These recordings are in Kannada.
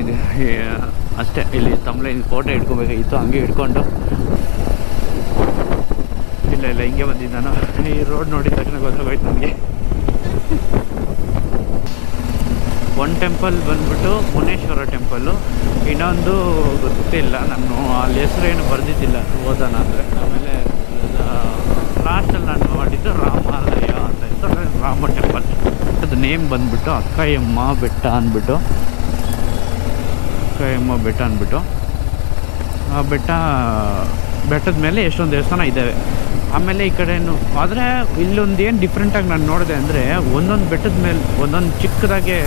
ಇದು ಅಷ್ಟೇ. ಇಲ್ಲಿ ತಮ್ಮಲೆ ಫೋಟೋ ಇಟ್ಕೊಬೇಕಾಗಿತ್ತು, ಹಂಗೆ ಇಟ್ಕೊಂಡು ಇಲ್ಲ ಹಿಂಗೆ ಬಂದಿದ್ದು ನಾನು. ಈ ರೋಡ್ ನೋಡಿದ ತಕ್ಷಣ ಗೊತ್ತಾಗೋಯ್ತು ನನಗೆ. ಒಂದು ಟೆಂಪಲ್ ಬಂದ್ಬಿಟ್ಟು ಮುನೇಶ್ವರ ಟೆಂಪಲ್ಲು, ಇನ್ನೊಂದು ಗೊತ್ತಿಲ್ಲ, ನಾನು ಅಲ್ಲಿ ಹೆಸರೇನು ಬರೆದಿದ್ದಿಲ್ಲ ಓದೋಣ ಅಂದರೆ. ಆಮೇಲೆ ಲಾಸ್ಟಲ್ಲಿ ನಾನು ಮಾಡಿದ್ದು ರಾಮಾಲಯ ಅಂತ ಇತ್ತು, ರಾಮ ಟೆಂಪಲ್. ಅದು ನೇಮ್ ಬಂದ್ಬಿಟ್ಟು ಅಕ್ಕಯ್ಯಮ್ಮ ಬೆಟ್ಟ ಅಂದ್ಬಿಟ್ಟು, ಅಕ್ಕಯ್ಯಮ್ಮ ಬೆಟ್ಟ ಅಂದ್ಬಿಟ್ಟು. ಆ ಬೆಟ್ಟದ ಮೇಲೆ ಎಷ್ಟೊಂದು ದೇವಸ್ಥಾನ ಇದ್ದಾವೆ. ಆಮೇಲೆ ಈ ಕಡೆನು ಆದರೆ ಇಲ್ಲೊಂದು ಏನು ಡಿಫ್ರೆಂಟಾಗಿ ನಾನು ನೋಡಿದೆ ಅಂದರೆ, ಒಂದೊಂದು ಬೆಟ್ಟದ ಮೇಲೆ ಒಂದೊಂದು ಚಿಕ್ಕದಾಗೆ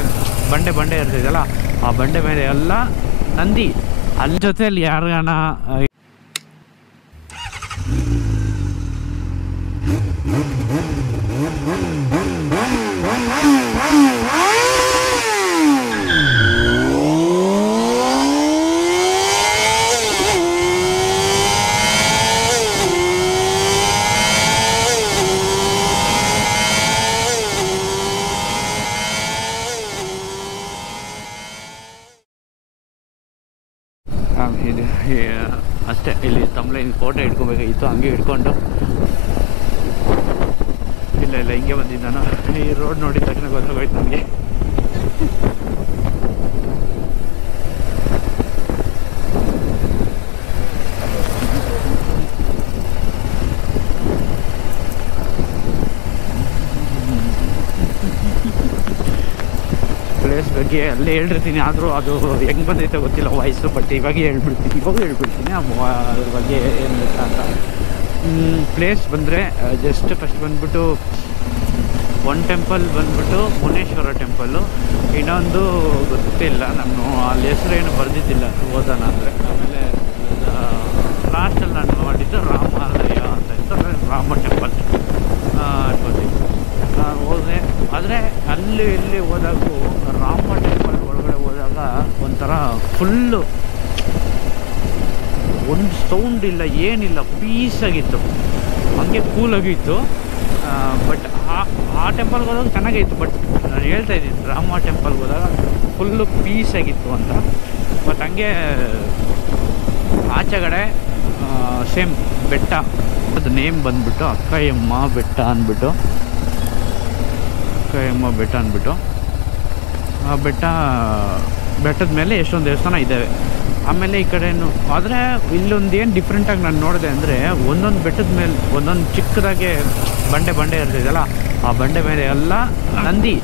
ಬಂಡೆ ಇರ್ತಿದೆಯಲ್ಲ, ಆ ಬಂಡೆ ಮೇಲೆ ಎಲ್ಲ ನಂದಿ. ಅಲ್ಲಿ ಜೊತೆಯಲ್ಲಿ ಯಾರಿಗಾನ ಇದು ಅಷ್ಟೇ. ಇಲ್ಲಿ ತಮ್ಮಲೆ ಫೋಟೋ ಇಟ್ಕೊಬೇಕಾಗಿತ್ತು, ಹಂಗೆ ಇಟ್ಕೊಂಡು ಇಲ್ಲ ಹಿಂಗೆ ಬಂದಿದ್ದು ನಾನು. ಈ ರೋಡ್ ನೋಡಿದ ತಕ್ಷಣ ಗೊತ್ತಾಗೋಯ್ತು ನನಗೆ. ಪ್ಲೇಸ್ ಬಗ್ಗೆ ಅಲ್ಲೇ ಹೇಳಿರ್ತೀನಿ, ಆದರೂ ಅದು ಹೆಂಗೆ ಬಂದೈತೆ ಗೊತ್ತಿಲ್ಲ ವಾಯ್ಸು, ಬಟ್ ಇವಾಗ ಹೇಳ್ಬಿಡ್ತೀನಿ ಅದ್ರ ಬಗ್ಗೆ ಏನು ಗೊತ್ತಾ ಅಂತ. ಪ್ಲೇಸ್ ಬಂದರೆ ಜಸ್ಟ್ ಫಸ್ಟ್ ಬಂದ್ಬಿಟ್ಟು ಒಂದು ಟೆಂಪಲ್ ಬಂದ್ಬಿಟ್ಟು ಮುನೇಶ್ವರ ಟೆಂಪಲ್ಲು, ಇನ್ನೊಂದು ಗೊತ್ತಿಲ್ಲ, ನಾನು ಅಲ್ಲಿ ಹೆಸರೇನು ಬರೆದಿದ್ದಿಲ್ಲ ಓದೋಣ ಅಂದರೆ. ಆಮೇಲೆ ಲಾಸ್ಟಲ್ಲಿ ನಾನು ಮಾಡಿದ್ದು ರಾಮಾಲಯ ಅಂತ ಇತ್ತು, ರಾಮ ಟೆಂಪಲ್ ಹೋದೆ. ಆದರೆ ಅಲ್ಲಿ ಇಲ್ಲಿ ಹೋದಾಗೂ ರಾಮ ಟೆಂಪಲ್ ಒಳಗಡೆ ಹೋದಾಗ ಒಂಥರ ಫುಲ್ಲು ಒಂದು ಸೌಂಡ್ ಇಲ್ಲ, ಏನಿಲ್ಲ, ಪೀಸಾಗಿತ್ತು, ಹಂಗೆ ಕೂಲಾಗಿತ್ತು. ಬಟ್ ಆ ಟೆಂಪಲ್ಗೆ ಹೋದಾಗ ಚೆನ್ನಾಗಿತ್ತು. ಬಟ್ ನಾನು ಹೇಳ್ತಾ ಇದ್ದೀನಿ, ರಾಮ ಟೆಂಪಲ್ಗೆ ಹೋದಾಗ ಫುಲ್ಲು ಪೀಸಾಗಿತ್ತು ಅಂತ. ಮತ್ತು ಹಂಗೆ ಆಚೆಗಡೆ ಸೇಮ್ ಬೆಟ್ಟ, ಅದು ನೇಮ್ ಬಂದ್ಬಿಟ್ಟು ಅಕ್ಕಯ್ಯಮ್ಮ ಬೆಟ್ಟ ಅಂದ್ಬಿಟ್ಟು, ಅಕ್ಕಯ್ಯಮ್ಮ ಬೆಟ್ಟ ಅಂದ್ಬಿಟ್ಟು. ಆ ಬೆಟ್ಟದ ಮೇಲೆ ಎಷ್ಟೊಂದು ದೇವಸ್ಥಾನ ಇದ್ದಾವೆ. ಆಮೇಲೆ ಈ ಕಡೆನು ಆದರೆ ಇಲ್ಲೊಂದು ಏನು ಡಿಫ್ರೆಂಟಾಗಿ ನಾನು ನೋಡಿದೆ ಅಂದರೆ, ಒಂದೊಂದು ಬೆಟ್ಟದ ಮೇಲೆ ಒಂದೊಂದು ಚಿಕ್ಕದಾಗೆ ಬಂಡೆ ಇರ್ತಿದೆಯಲ್ಲ, ಆ ಬಂಡೆ ಮೇಲೆ ಎಲ್ಲ ನಂದಿ.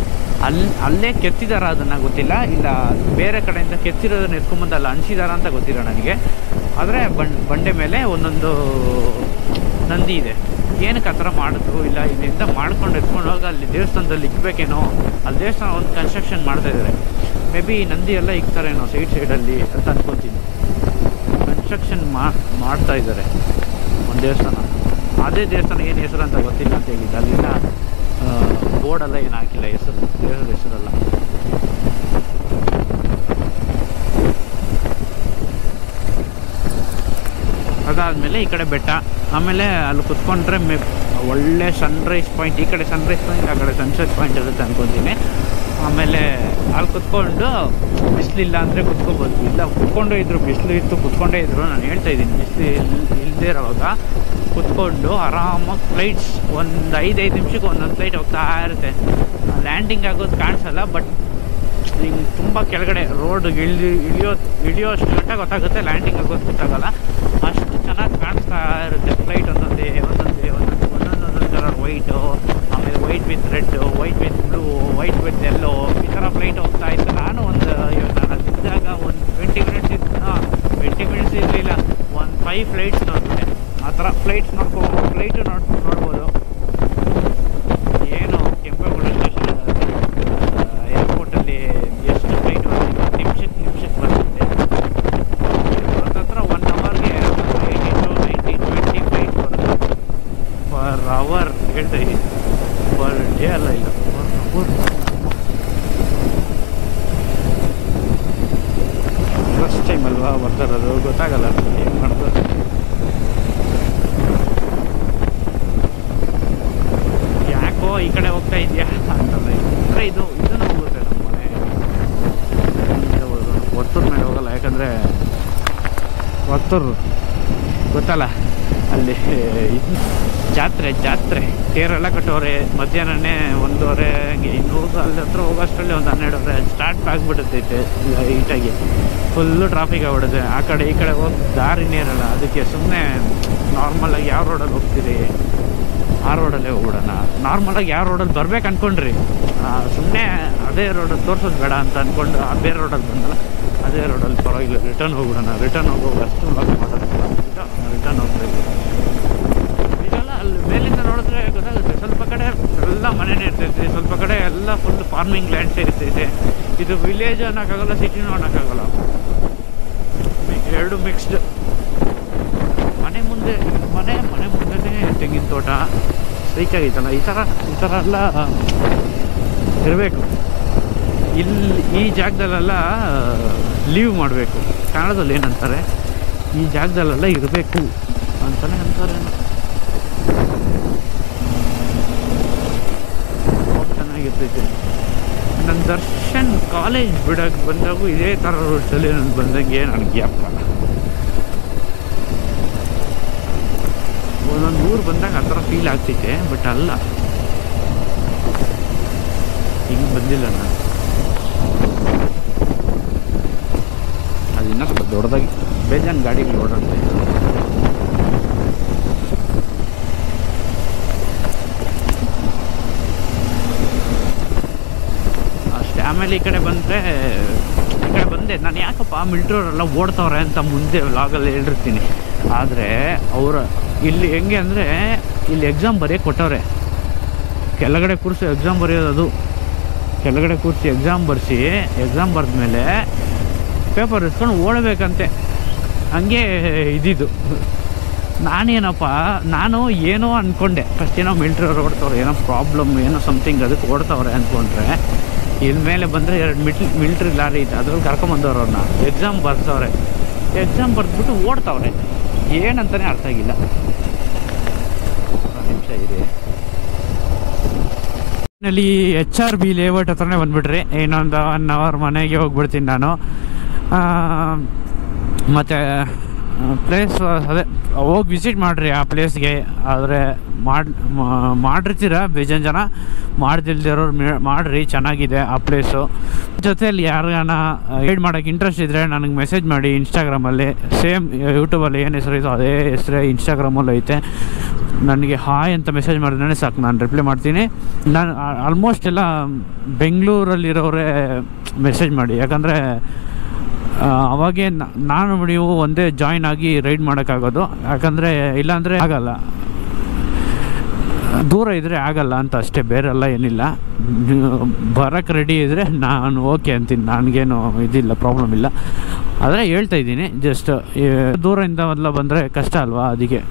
ಅಲ್ಲೇ ಕೆತ್ತಿದಾರ ಅದನ್ನು ಗೊತ್ತಿಲ್ಲ, ಇಲ್ಲ ಬೇರೆ ಕಡೆಯಿಂದ ಕೆತ್ತಿರೋದನ್ನ ಎತ್ಕೊಂಬಂದು ಅಲ್ಲಿ ಅಂಟಿಸಿದಾರ ಅಂತ ಗೊತ್ತಿಲ್ಲ ನನಗೆ. ಆದರೆ ಬಂಡೆ ಮೇಲೆ ಒಂದೊಂದು ನಂದಿ ಇದೆ. ಏನಕ್ಕೆ ಆ ಥರ ಮಾಡಿದ್ರು, ಇಲ್ಲ ಇಲ್ಲಿಂದ ಮಾಡ್ಕೊಂಡು ಎತ್ಕೊಂಡು ಹೋಗಿ ಅಲ್ಲಿ ದೇವಸ್ಥಾನದಲ್ಲಿ ಇಕ್ಬೇಕೇನೋ, ಅಲ್ಲಿ ದೇವಸ್ಥಾನ ಒಂದು ಕನ್ಸ್ಟ್ರಕ್ಷನ್ ಮಾಡ್ತಾಯಿದ್ದಾರೆ. ಮೇ ಬಿ ನಂದಿ ಎಲ್ಲ ಇಕ್ತಾರೇನೋ ಸೈಡಲ್ಲಿ ಅಂತ ಅಂದ್ಕೊತೀನಿ. ಕನ್ಸ್ಟ್ರಕ್ಷನ್ ಮಾಡ್ತಾಯಿದ್ದಾರೆ ಒಂದು ದೇವಸ್ಥಾನ. ಅದೇ ದೇವಸ್ಥಾನ ಏನು ಹೆಸರು ಅಂತ ಗೊತ್ತಿಲ್ಲ ಅಂತ ಹೇಳಿದ್ದು. ಅಲ್ಲಿಂದ ಬೋರ್ಡೆಲ್ಲ ಏನು ಹಾಕಿಲ್ಲ, ದೇವರ ಹೆಸರಲ್ಲ. ಅದಾದಮೇಲೆ ಈ ಕಡೆ ಬೆಟ್ಟ, ಆಮೇಲೆ ಅಲ್ಲಿ ಕುತ್ಕೊಂಡ್ರೆ ಒಳ್ಳೆ ಸನ್ರೈಸ್ ಪಾಯಿಂಟ್, ಈ ಕಡೆ ಸನ್ರೈಸ್ ಪಾಯಿಂಟ್, ಆ ಕಡೆ ಸನ್ಸೆಟ್ ಪಾಯಿಂಟ್ ಇರುತ್ತೆ ಅಂದ್ಕೊತೀನಿ. ಆಮೇಲೆ ಅಲ್ಲಿ ಕುತ್ಕೊಂಡು ಬಿಸಿಲಿಲ್ಲ ಅಂದರೆ ಕುತ್ಕೋಬೋದು, ಇಲ್ಲ ಕುತ್ಕೊಂಡೇ ಇದ್ರು, ಬಿಸಿಲು ಇತ್ತು ಕುತ್ಕೊಂಡೇ ಇದ್ರು. ನಾನು ಹೇಳ್ತಾ ಇದ್ದೀನಿ, ಬಿಸಿಲು ಇಲ್ಲದೇ ಇರೋವಾಗ ಕುತ್ಕೊಂಡು ಆರಾಮಾಗಿ ಫ್ಲೈಟ್ಸ್ ಒಂದು 5 ನಿಮಿಷಕ್ಕೆ ಒಂದೊಂದು ಫ್ಲೈಟ್ ಹೋಗ್ತಾ ಇರುತ್ತೆ. ಲ್ಯಾಂಡಿಂಗ್ ಆಗೋದು ಕಾಣಿಸಲ್ಲ, ಬಟ್ ಹಿಂಗೆ ತುಂಬ ಕೆಳಗಡೆ ರೋಡ್ ಇಳಿಯೋಷ್ಟು ಗಂಟೆ ಗೊತ್ತಾಗುತ್ತೆ, ಲ್ಯಾಂಡಿಂಗ್ ಆಗೋದು ಗೊತ್ತಾಗಲ್ಲ. ಅಷ್ಟು ಚೆನ್ನಾಗಿ ಕಾಣಿಸ್ತಾ ಇರುತ್ತೆ ಫ್ಲೈಟ್. ಒಂದೊಂದು ಕಲರ್ ವೈಟು, ಆಮೇಲೆ white with red, white with blue, white with yellow, ಈ ಥರ ಫ್ಲೈಟ್ ಹೋಗ್ತಾ ಇತ್ತು. ನಾನು ಅಲ್ಲಿದ್ದಾಗ ಒಂದು 20 ಮಿನಿಟ್ಸ್ ಇರಲಿಲ್ಲ, ಒಂದು 5 ಫ್ಲೈಟ್ಸ್ ನೋಡಿದೆ. ಆ ಥರ ಫ್ಲೈಟ್ಸ್ ನೋಡ್ಬೋದು. ಏನು ಕೆಂಪೇಗೌಡ ಸ್ಟೇಷನ್ ಏರ್ಪೋರ್ಟಲ್ಲಿ ಎಷ್ಟು ಫ್ಲೈಟ್ ಬರುತ್ತೆ, ನಿಮಿಷಕ್ಕೆ ಬರುತ್ತೆ. ಹತ್ರ 1 ಅವರ್ಗೆ 18 to 19, 20 ಫ್ಲೈಟ್ ಬರುತ್ತೆ ಪರ್ ಅವರ್. ಹೇಳ್ತಾ ಇದ್ದೀನಿ, ಪರ್ ಡೇ ಅಲ್ಲ, ಇಲ್ಲ ಪರ್ ಅವರ್. ಫಸ್ಟ್ ಟೈಮ್ ಅಲ್ವಾ ಬರ್ತಾರದು, ಗೊತ್ತಾಗಲ್ಲ ಏನು ಮಾಡ್ತಾರೆ. ಯಾಕೋ ಈ ಕಡೆ ಹೋಗ್ತಾ ಇದೆಯಾ ಅಂತಂದರೆ ಇದನ್ನು ಹೋಗುತ್ತೆ ನಮ್ಮ ಮನೆ. ಅಂದರೆ ವರ್ತೂರು ಗೊತ್ತಲ್ಲ, ಅಲ್ಲಿ ಜಾತ್ರೆ ತೇರೆಲ್ಲ ಕಟ್ಟೋರೆ. ಮಧ್ಯಾಹ್ನನೇ 1:30 ಹಂಗೆ ಇನ್ನು ಅಲ್ಲಿ ಹತ್ರ ಹೋಗೋಷ್ಟರಲ್ಲಿ ಒಂದು 12:30 ಸ್ಟಾರ್ಟ್ ಆಗಿಬಿಡುತ್ತೈತೆ ಲೈಟಾಗಿ. ಫುಲ್ಲು ಟ್ರಾಫಿಕ್ ಆಗ್ಬಿಡುತ್ತೆ. ಆ ಕಡೆ ಈ ಕಡೆ ಹೋಗಿ ದಾರಿನೇ ಇರಲ್ಲ. ಅದಕ್ಕೆ ಸುಮ್ಮನೆ ನಾರ್ಮಲಾಗಿ ಯಾವ ರೋಡಲ್ಲಿ ಹೋಗ್ತೀರಿ ಆ ರೋಡಲ್ಲೇ ಹೋಗ್ಬಿಡೋಣ. ನಾರ್ಮಲಾಗಿ ಯಾವ ರೋಡಲ್ಲಿ ಬರ್ಬೇಕು ಅಂದ್ಕೊಂಡ್ರಿ, ಸುಮ್ಮನೆ ಅದೇ ರೋಡಲ್ಲಿ ತೋರಿಸೋದು ಬೇಡ ಅಂತ ಅಂದ್ಕೊಂಡು ಬೇರೆ ರೋಡಲ್ಲಿ ಬಂದಲ್ಲ, ಅದೇ ರೋಡಲ್ಲಿ ಪರವಾಗಿಲ್ಲ ರಿಟರ್ನ್ ಹೋಗ್ಬಿಡೋಣ. ರಿಟರ್ನ್ ಹೋಗುವಾಗ ಅಷ್ಟು ವ್ಲಾಗ್ ಮಾಡೋದಿಲ್ಲ, ರಿಟರ್ನ್ ಹೋಗ್ಬೇಕು. ಇದೆಲ್ಲ ಅಲ್ಲಿ ಮೇಲಿಂದ ನೋಡಿದ್ರೆ ಗೊತ್ತಾಗುತ್ತೆ. ಸ್ವಲ್ಪ ಕಡೆ ಎಲ್ಲ ಮನೆಯೇ ಇರ್ತೈತೆ, ಸ್ವಲ್ಪ ಕಡೆ ಎಲ್ಲ ಫುಲ್ ಫಾರ್ಮಿಂಗ್ ಲ್ಯಾಂಡ್ಸೇ ಇರ್ತೈತೆ. ಇದು ವಿಲೇಜ್ ಅನ್ನೋಕ್ಕಾಗಲ್ಲ, ಸಿಟಿನೂ ಅನ್ನೋಕ್ಕಾಗಲ್ಲ, ಎರಡು ಮಿಕ್ಸ್ಡ್. ಮನೆ ಮುಂದೆನೇ ತೆಂಗಿನ ತೋಟ ಸೈಕಾಗಿತ್ತಲ್ಲ. ಈ ಥರ ಎಲ್ಲ ಇರಬೇಕು. ಈ ಜಾಗದಲ್ಲೆಲ್ಲ ಲೀವ್ ಮಾಡಬೇಕು. ಕನ್ನಡದಲ್ಲಿ ಏನಂತಾರೆ, ಈ ಜಾಗದಲ್ಲೆಲ್ಲ ಇರಬೇಕು ಅಂತಲೇ ಅಂತಾರೇನೋ. ಚೆನ್ನಾಗಿರ್ತೈತೆ. ನನ್ನ ದರ್ಶನ್ ಕಾಲೇಜ್ ಬಿಡೋಕ್ಕೆ ಬಂದಾಗೂ ಇದೇ ಥರ ರೂಟ್ಸಲ್ಲಿ ನಾನು ಬಂದಂಗೆ ನನಗೆ ಅಪ್ಪ. ಒಂದೊಂದು ಊರು ಬಂದಾಗ ಆ ಥರ ಫೀಲ್ ಆಗ್ತೈತೆ, ಬಟ್ ಅಲ್ಲ, ಹಿಂಗೆ ಬಂದಿಲ್ಲ ನಾನು. ಅದು ಇನ್ನೂ ಸ್ವಲ್ಪ ದೊಡ್ಡದಾಗಿ ಬೇಜಾನ್ ಗಾಡಿಗಳು ಓಡಾಡ್ತಾ ಇತ್ತು. ಅಷ್ಟೇ. ಆಮೇಲೆ ಈ ಕಡೆ ಬಂದೆ ನಾನು. ಯಾಕಪ್ಪ ಮಿಲ್ಟ್ರಿಯವರೆಲ್ಲ ಓಡ್ತವ್ರೆ ಅಂತ ಮುಂದೆ ವ್ಲಾಗಲ್ಲಿ ಹೇಳಿರ್ತೀನಿ. ಆದರೆ ಇಲ್ಲಿ ಹೆಂಗೆ ಅಂದರೆ, ಇಲ್ಲಿ ಎಕ್ಸಾಮ್ ಬರೆಯೋಕ್ಕೆ ಕೊಟ್ಟವ್ರೆ. ಕೆಳಗಡೆ ಕೂರಿಸಿ ಎಕ್ಸಾಮ್ ಬರೆಯೋದು. ಕೆಳಗಡೆ ಕೂರಿಸಿ ಎಕ್ಸಾಮ್ ಬರೆದ್ಮೇಲೆ ಪೇಪರ್ ಇಸ್ಕೊಂಡು ಓಡಬೇಕಂತೆ. ಹಂಗೆ ಇದ್ದಿದ್ದು. ನಾನು ಏನೋ ಅಂದ್ಕೊಂಡೆ ಫಸ್ಟ್, ಏನೋ ಮಿಲ್ಟ್ರಿಯವ್ರು ಓಡ್ತವ್ರೆ, ಏನೋ ಪ್ರಾಬ್ಲಮ್, ಏನೋ ಸಮಥಿಂಗ್ ಅದಕ್ಕೆ ಓಡ್ತವ್ರೆ ಅಂದ್ಕೊಂಡ್ರೆ, ಇನ್ಮೇಲೆ ಬಂದರೆ 2 ಮಿಲ್ಟ್ರಿ ಲಾರಿ ಇತ್ತು, ಅದ್ರಲ್ಲಿ ಕರ್ಕೊಂಬಂದವ್ರು ಅವ್ರನ್ನ. ಎಕ್ಸಾಮ್ ಬರೆದ್ಬಿಟ್ಟು ಓಡ್ತವ್ರೆ. ಏನಂತಾನೆ ಅರ್ಥ ಆಗಿಲ್ಲ. ನಿಮಿಷ ಇದೆ. ಇಲ್ಲಿ HRB ಲೇಔಟ್ ಹತ್ರನೇ ಬಂದುಬಿಟ್ರಿ. ಇನ್ನೊಂದು 1 hour ಮನೆಗೆ ಹೋಗ್ಬಿಡ್ತೀನಿ ನಾನು. ಮತ್ತು ಪ್ಲೇಸ್ ಅದೇ ಹೋಗಿ ವಿಸಿಟ್ ಮಾಡಿರಿ ಆ ಪ್ಲೇಸ್ಗೆ. ಆದರೆ ಮಾಡಿರ್ತೀರ ಬೇಜಾನ್ ಜನ, ಮಾಡ್ದಿಲ್ದಿರೋರು ಮಾಡಿರಿ, ಚೆನ್ನಾಗಿದೆ ಆ ಪ್ಲೇಸು. ಜೊತೆಯಲ್ಲಿ ಯಾರಿಗಾನ ಗೈಡ್ ಮಾಡೋಕ್ಕೆ ಇಂಟ್ರೆಸ್ಟ್ ಇದ್ದರೆ ನನಗೆ ಮೆಸೇಜ್ ಮಾಡಿ ಇನ್ಸ್ಟಾಗ್ರಾಮಲ್ಲಿ. ಸೇಮ್ ಯೂಟ್ಯೂಬಲ್ಲಿ ಏನು ಹೆಸರು ಇದೋ ಅದೇ ಹೆಸರೇ ಇನ್ಸ್ಟಾಗ್ರಾಮಲ್ಲೂ ಐತೆ. ನನಗೆ ಹಾಯ್ ಅಂತ ಮೆಸೇಜ್ ಮಾಡಿದ್ರೆ ಸಾಕು, ನಾನು ರಿಪ್ಲೈ ಮಾಡ್ತೀನಿ. ನಾನು ಆಲ್ಮೋಸ್ಟ್ ಎಲ್ಲ ಬೆಂಗಳೂರಲ್ಲಿರೋರೇ ಮೆಸೇಜ್ ಮಾಡಿ. ಯಾಕಂದರೆ ಅವಾಗೇ ನೀವು ಒಂದೇ ಜಾಯ್ನ್ ಆಗಿ ರೈಡ್ ಮಾಡೋಕ್ಕಾಗೋದು. ಯಾಕಂದರೆ ಇಲ್ಲಾಂದರೆ ಆಗಲ್ಲ, ದೂರ ಇದ್ದರೆ ಆಗಲ್ಲ ಅಂತ ಅಷ್ಟೇ, ಬೇರೆಲ್ಲ ಏನಿಲ್ಲ. ಬರೋಕ್ಕೆ ರೆಡಿ ಇದ್ದರೆ ನಾನು ಓಕೆ ಅಂತೀನಿ, ನನಗೇನು ಇದಿಲ್ಲ, ಪ್ರಾಬ್ಲಮ್ ಇಲ್ಲ. ಆದರೆ ಹೇಳ್ತಾಯಿದ್ದೀನಿ, ಜಸ್ಟ್ ದೂರದಿಂದ ಎಲ್ಲ ಬಂದರೆ ಕಷ್ಟ ಅಲ್ವಾ, ಅದಕ್ಕೆ,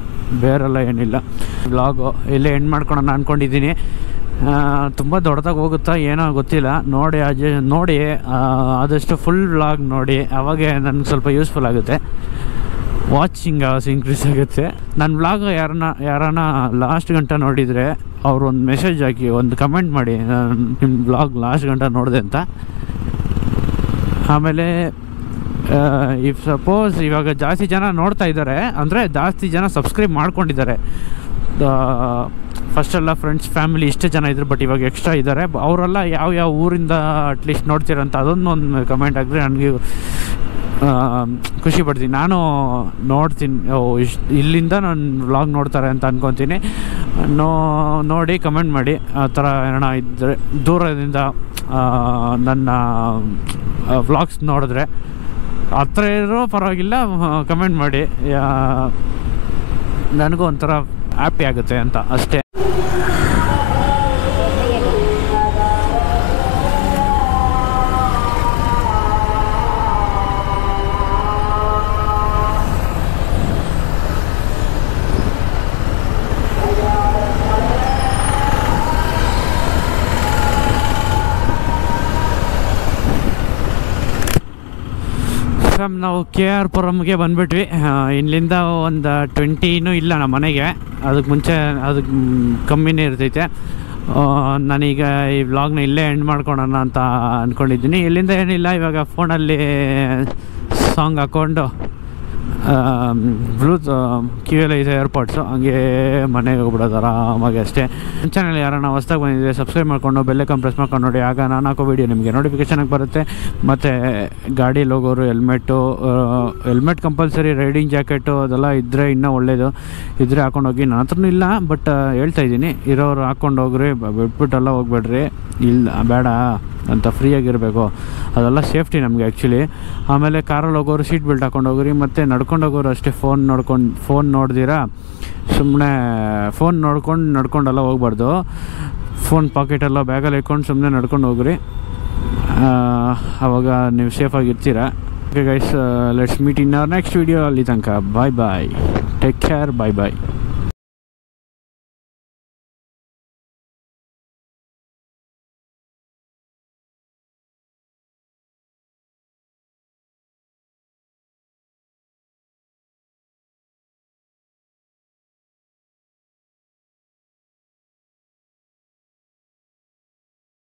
ಬೇರೆಲ್ಲ ಏನಿಲ್ಲ. ವ್ಲಾಗು ಇಲ್ಲೇ ಎಂಡ್ ಮಾಡ್ಕೊಳೋಣ ಅಂದ್ಕೊಂಡಿದ್ದೀನಿ. ತುಂಬ ದೊಡ್ಡದಾಗಿ ಹೋಗುತ್ತಾ ಏನೋ ಗೊತ್ತಿಲ್ಲ. ನೋಡಿ ಆದಷ್ಟು ಫುಲ್ ವ್ಲಾಗ್ ನೋಡಿ, ಅವಾಗೆ ನನಗೆ ಸ್ವಲ್ಪ ಯೂಸ್ಫುಲ್ ಆಗುತ್ತೆ. ವಾಚಿಂಗ್ ಅವರ್ಸ್ ಇನ್ಕ್ರೀಸ್ ಆಗುತ್ತೆ. ನನ್ನ ವ್ಲಾಗ್ ಯಾರನ್ನ ಲಾಸ್ಟ್ ಗಂಟೆ ನೋಡಿದರೆ ಅವರು ಒಂದು ಮೆಸೇಜ್ ಹಾಕಿ, ಒಂದು ಕಮೆಂಟ್ ಮಾಡಿ, ನಿಮ್ಮ ವ್ಲಾಗ್ ಲಾಸ್ಟ್ ಗಂಟೆ ನೋಡಿದೆ ಅಂತ. ಆಮೇಲೆ ಇಫ್ ಸಪೋಸ್ ಇವಾಗ ಜಾಸ್ತಿ ಜನ ನೋಡ್ತಾ ಇದ್ದಾರೆ ಅಂದರೆ ಜಾಸ್ತಿ ಜನ ಸಬ್ಸ್ಕ್ರೈಬ್ ಮಾಡ್ಕೊಂಡಿದ್ದಾರೆ. ಫಸ್ಟೆಲ್ಲ ಫ್ರೆಂಡ್ಸ್ ಫ್ಯಾಮಿಲಿ ಇಷ್ಟೇ ಜನ ಇದ್ರು, ಬಟ್ ಇವಾಗ ಎಕ್ಸ್ಟ್ರಾ ಇದ್ದಾರೆ. ಅವರೆಲ್ಲ ಯಾವ ಊರಿಂದ ಅಟ್ಲೀಸ್ಟ್ ನೋಡ್ತೀರಂತ ಅದೊಂದು ಕಮೆಂಟ್ ಆಗಿದ್ರೆ ನನಗೆ ಖುಷಿ ಪಡ್ತೀನಿ. ನಾನು ನೋಡ್ತೀನಿ, ಇಲ್ಲಿಂದ ನಾನು ವ್ಲಾಗ್ ನೋಡ್ತಾರೆ ಅಂತ ಅಂದ್ಕೊತೀನಿ. ನೋಡಿ ಕಮೆಂಟ್ ಮಾಡಿ. ಆ ಥರ ಏನೋ ಇದ್ದರೆ ದೂರದಿಂದ ನನ್ನ ವ್ಲಾಗ್ಸ್ ನೋಡಿದ್ರೆ, ಹತ್ರ ಇರೋ ಪರವಾಗಿಲ್ಲ, ಕಮೆಂಟ್ ಮಾಡಿ, ನನಗೂ ಒಂಥರ ಹ್ಯಾಪಿ ಆಗುತ್ತೆ ಅಂತ ಅಷ್ಟೇ. ನಾವು KR ಪುರಮ್ಗೆ ಬಂದುಬಿಟ್ವಿ. ಇಲ್ಲಿಂದ ಒಂದು 20 ಇಲ್ಲ ನಮ್ಮ ಮನೆಗೆ, ಅದಕ್ಕೆ ಮುಂಚೆ ಅದಕ್ಕೆ ಕಮ್ಮಿನೇ ಇರ್ತೈತೆ. ನಾನೀಗ ಈ ವ್ಲಾಗ್ನ ಇಲ್ಲೇ ಎಂಡ್ ಮಾಡ್ಕೊಳೋಣ ಅಂತ ಅಂದ್ಕೊಂಡಿದ್ದೀನಿ. ಇಲ್ಲಿಂದ ಏನಿಲ್ಲ, ಇವಾಗ ಫೋನಲ್ಲಿ ಸಾಂಗ್ ಹಾಕ್ಕೊಂಡು ಬ್ಲೂತ್ ಕಿವಿಯಲ್ಲಿ ಇದೆ ಏರ್ಪಾಡ್ಸು, ಹಂಗೆ ಮನೆಗೆ ಹೋಗ್ಬಿಡೋದು ಆರಾಮಾಗಿ ಅಷ್ಟೇ. ನನ್ನ ಚಾನಲ್ ಯಾರನ್ನ ಹೊಸ್ದಾಗಿ ಬಂದಿದೆ ಸಬ್ಸ್ಕ್ರೈಬ್ ಮಾಡ್ಕೊಂಡು ಬೆಲ್ಲೈಕನ್ ಪ್ರೆಸ್ ಮಾಡ್ಕೊಂಡು ನೋಡಿ, ಆಗ ನಾನು ಹಾಕೋ ವೀಡಿಯೋ ನಿಮಗೆ ನೋಟಿಫಿಕೇಷನಾಗಿ ಬರುತ್ತೆ. ಮತ್ತು ಗಾಡೀಲಿ ಹೋಗೋರು ಹೆಲ್ಮೆಟ್ ಕಂಪಲ್ಸರಿ, ರೈಡಿಂಗ್ ಜಾಕೆಟು ಅದೆಲ್ಲ ಇದ್ದರೆ ಇನ್ನೂ ಒಳ್ಳೆಯದು, ಇದ್ದರೆ ಹಾಕ್ಕೊಂಡೋಗಿ. ನನ್ನ ಹತ್ರನೂ ಇಲ್ಲ, ಬಟ್ ಹೇಳ್ತಾಯಿದ್ದೀನಿ, ಇರೋರು ಹಾಕ್ಕೊಂಡು ಹೋಗ್ರಿ, ಬಿಟ್ಬಿಟ್ಟೆಲ್ಲ ಹೋಗ್ಬೇಡ್ರಿ, ಇಲ್ಲ ಬೇಡ ಅಂತ ಫ್ರೀಯಾಗಿರಬೇಕು, ಅದೆಲ್ಲ ಸೇಫ್ಟಿ ನಮಗೆ ಆ್ಯಕ್ಚುಲಿ. ಆಮೇಲೆ ಕಾರಲ್ಲಿ ಹೋಗೋರು ಸೀಟ್ ಬೆಲ್ಟ್ ಹಾಕ್ಕೊಂಡು ಹೋಗ್ರಿ. ಮತ್ತು ನಡ್ಕೊಂಡು ಹೋಗೋರು ಅಷ್ಟೇ, ಫೋನ್ ನೋಡ್ದಿರಾ ಸುಮ್ಮನೆ ಫೋನ್ ನಡ್ಕೊಂಡೆಲ್ಲ ಹೋಗ್ಬಾರ್ದು. ಫೋನ್ ಪಾಕೆಟೆಲ್ಲ ಬ್ಯಾಗಲ್ಲಿ ಇಟ್ಕೊಂಡು ಸುಮ್ಮನೆ ನಡ್ಕೊಂಡು ಹೋಗ್ರಿ, ಆವಾಗ ನೀವು ಸೇಫಾಗಿರ್ತೀರ. Okay guys, let's meet in our next video. ಅಲ್ಲಿ ತನಕ ಬಾಯ್ ಬಾಯ್, ಟೇಕ್ ಕೇರ್, ಬಾಯ್ ಬಾಯ್.